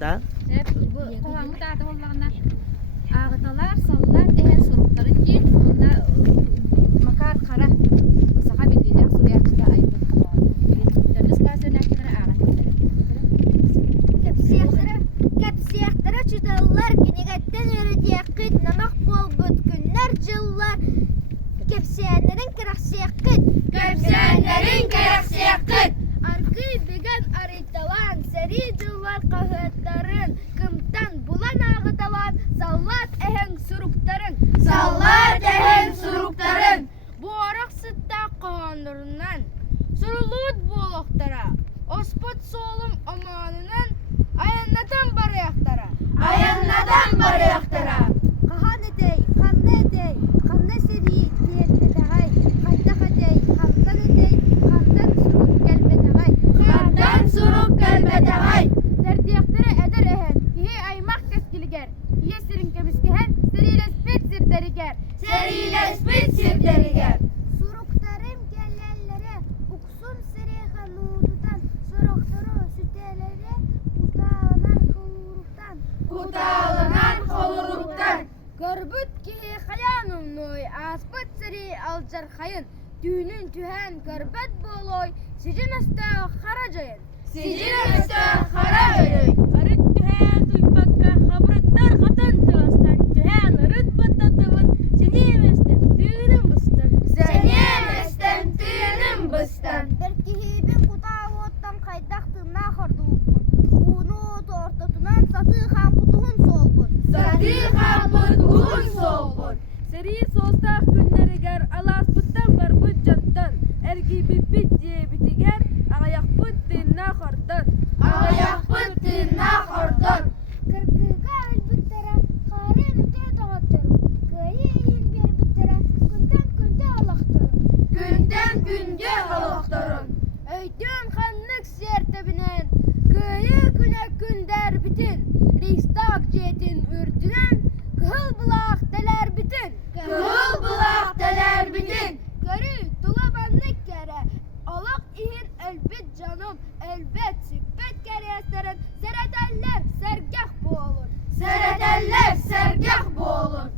da. Hep bu kohanı da olanlar ağıtalar, sallar, ehen surukların ki bunda makar kara saha bildiler suriyakta ayıp kalan. Terus kasönekleri ağıtlar. Kepsiyaktara çudallar ginegetten öğretiyakit namak bol bütünler cıllar. Kepsiyenlerin kıraksiyakit. Kepsiyenlerin kıraksiyakit. Argı bigen arıtalan seri cıllar kahvetlerin. Kımtan bulan ağıtalan sallat ehen surukların. Sallar ehen surukların. Bu orak sıtta kohanlarından. Surulut boloktara. Ospot solum amanının ayanlatan barayaktara. Ayanladan barayaktara. Kahan edey, kanne edey, kanne seri diyettetegay. Kayda kadey, kandan edey, kandan suruk gelbetegay. Kandan suruk gelbetegay. Derdiyaktara eder ehen, hihi aymak keskiliger. Hiye sirin kemiskehen, seriyle spit sirteriger. Seriyle spit sirteriger. Suruktarım gellellere, uksun seri hanududan. Suruktarı sütelere, utağlanan kavuruktan. Kutağlanan kovuruktan. Görbüt ki hayanım noy, aspıt seri alcar hayın. Düğünün tühen görbet boloy, sicin hasta haracayın. Sicil üstü kara ölü. Arıt tühen tuypakka habrettar hatan tıvastan tühen arıt batatıvın seni yemestin düğünüm bıstan. Seni yemestem tüyünüm bıstan. Berkihibin kutavottan kaydaktığına hordulukun. Unu tortutunan satı kamputuhun solgun. Satı kaput buğun soğukun. Seri sostak günleri ger alaspıttan barbut janttan ergi bipit diye bitiger ayak pıt dinna hordan. Ayak pıttığına kordon. Kırkıga ölbüttere, karen öte dağıtırım. Köyü eyin bir büttere, günden günde alaktırım. Günden günde haloktorun. Öydün kanlık sertebinen, köyü güne günder bitin. Rikstak cetin ürtünen, kıhıl bulak deler bitin. Kıhıl bulak deler bitin. Görü dulabanlık kere, alak ihin elbet canım, elbet sübbet keresterin, sereteller sergah bu olur. Sereteller sergah bu olur.